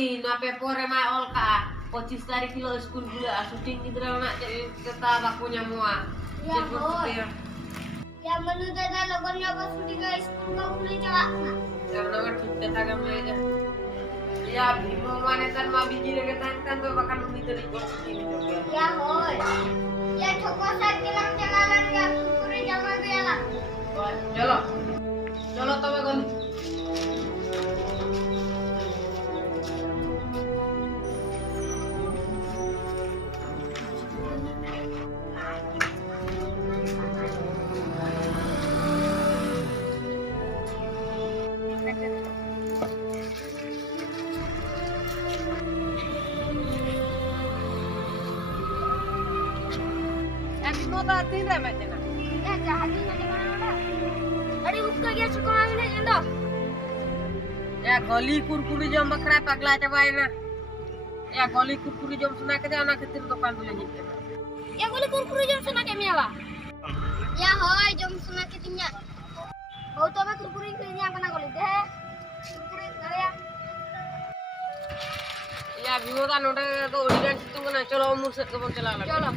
goli na pepore ma ol ka 25 tarik kilo school gula syuting gidra nak kita bakunya mua. Ya hoy. Ya menu dada logon nya ba syuting ka school ka boleh celak na. Ya nama kita tagam aja. Ya bimo manetan ma biji de tan to bakal begitu di syuting juga. Ya hoy. Ya choko sa kilang celalan ya kurkure jama gela. Chalo. Chalo tome goli. Tin rame jena. Ya jadi na di mana. Adi uska gya chuko ami na jendo. Ya goli kurkuri jom bakra pagla chabai na. Ya goli kurkuri jom suna ke ana khatir dukan dule jitte. Ya goli kurkure jom suna ke miawa. Ya hoy jom suna ke tinya. Bau to ba kurkure ke nya kana goli de. Kurkure gaya. Ya bimo ta note to odigan situng na chalo umur set kebon chala la. Chalo.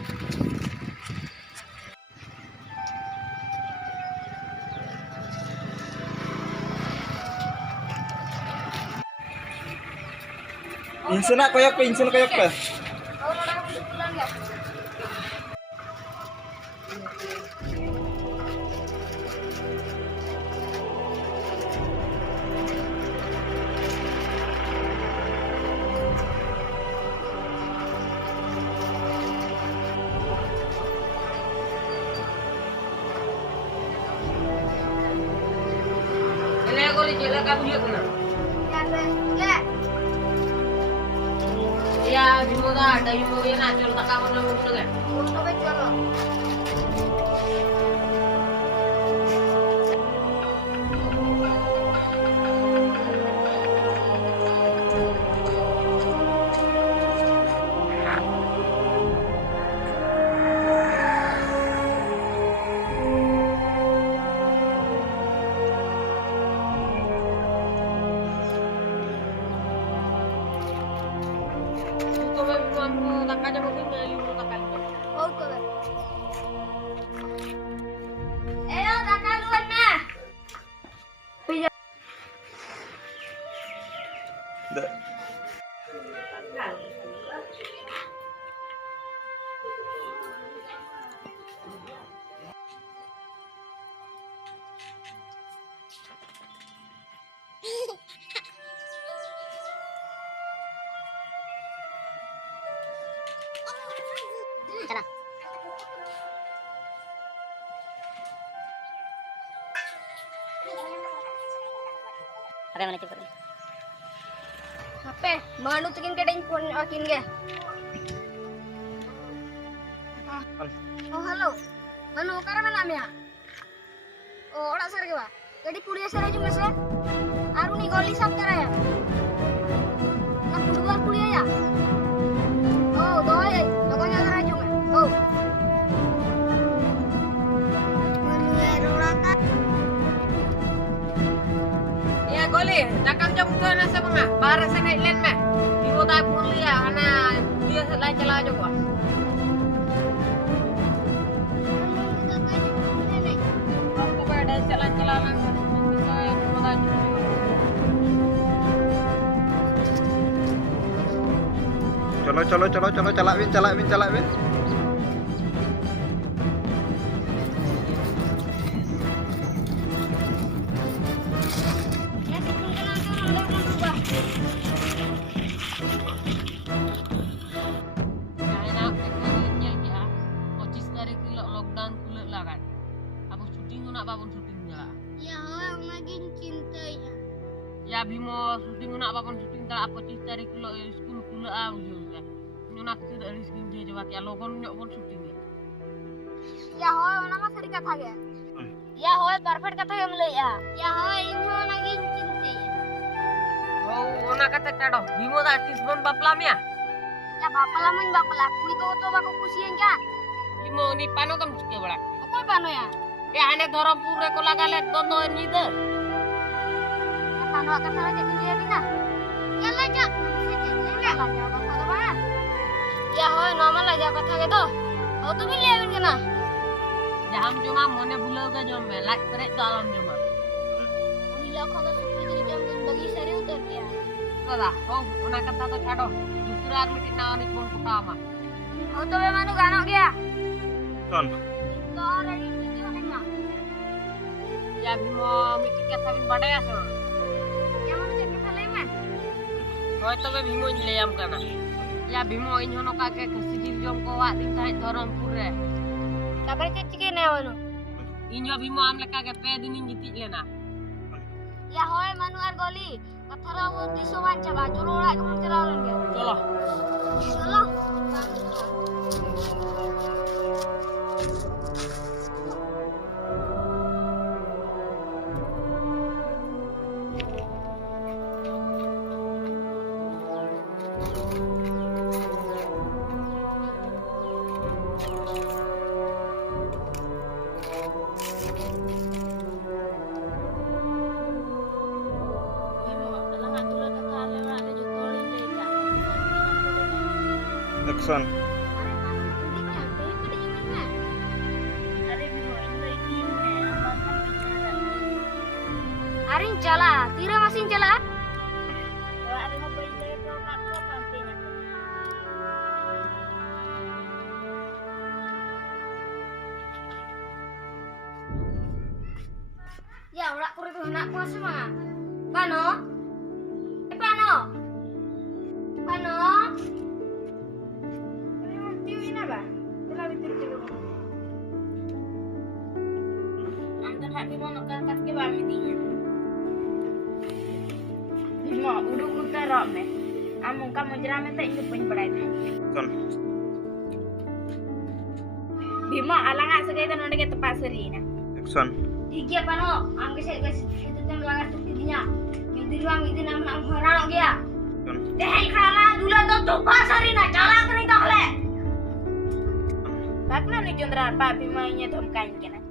Insun koyok pe. Oh, orang pulang ya. Ele goli jela ka buya kuna. Ya ya. Ya bimo da ada bimo ya na chalo ta ka mon mo kuna. Untuk ba chalo. Oh, to ba. Ayo takaluan na. Da. Cara. Apa mana cepat? Apa? Manu tukin kedai phone akin ge. Oh halo. Manu kara mana amya? Oh orak sar ge ba. Jadi puliya sar aju mese. Aru ni goli sab kara ya. Na pudua puliya ya. Oh doy, logonya sar aju me. Oh. Manu eroraka. Ya goli takam jom tu na sa mga para sa nailen me. Bimo ta pulia ana dia lai chala jo ko. Aku ba dai chala lang. Bisa ya bimo ta. Chalo calak win. Ya sipun kenal tu orang berubah. Kaya nyel ya. 25 tarik kilo lockdown kulit lah kan. Abu syuting nak babon syuting lah. Ya orang lagi cintanya. Ya bimo syuting nak babon syuting tak apa 25 tarik kilo school kulit ah juga. Nyunak tu dari skin je coba kayak logon nyok pun syuting ya. Ya hoy orang mah sering kata ge. Ya hoy perfect kata yang mulai ya. Ya hoy ini orang lagi cintanya. Oh, nak kata cado. Bimo tak artis bon baplam ya. Ya bapak lamun bapak lah. Kui kau tu baku kusian kan. Bimo ni pano kam cike bolak. Kau pano ya. Ya ane dorong pure ko lagalet tonto ni der. Ya pano kata lagi dia bina. Ya lah jak. lajak kata tu bang. Ya hoy normal lajak kata ke tu. Oh tu bila yang kena. Jam cuma mone bulau ke jom be, lak terik tu alam cuma. Bila kau tu supi jadi jam tu bagi seri utar dia. Kata, oh, mana kata tu cado. Justru aku mesti nak ni pun utama. Oh tu memang tu kanak dia. Kon. Tu orang ini dia orang mak. Ya bimo mesti kata bin badai aso. Yang mana cakap salah iman. Hoy to be bimo nyeleyam kana. Ya bimo inhono kake kesijil jom ko wak ting sai dorong pure. Kabar cakap ni awak. Inyo bimo am leka ke pe dinin jitik lena. Ya hoy manu ar goli. Kathara wo disowan chaba jolo ora kemon chalawen dia. Cholo. Chalo. Action. Arin chala, tira masih chala. Ya, urak kuri tu nak puas semua. Pano? Pano? Pano? Ini apa? Telah bitir Antar hati mau nak kat ke bawah mitinya. Bimo, udah kuter rame. Amung kamu jerame tak ingin penyeberai. Kon. Bimo, alangan segai tu nonde ke tempat serina. Action. Tiga pano, angge saya guys itu tem langar tu tidinya. Yang di ruang itu nama orang dia. Kon. Deh kala dulu tu tumpah serina, jalan kena tak le. Bakna ni jundra pa Bimo nya tom kain kena.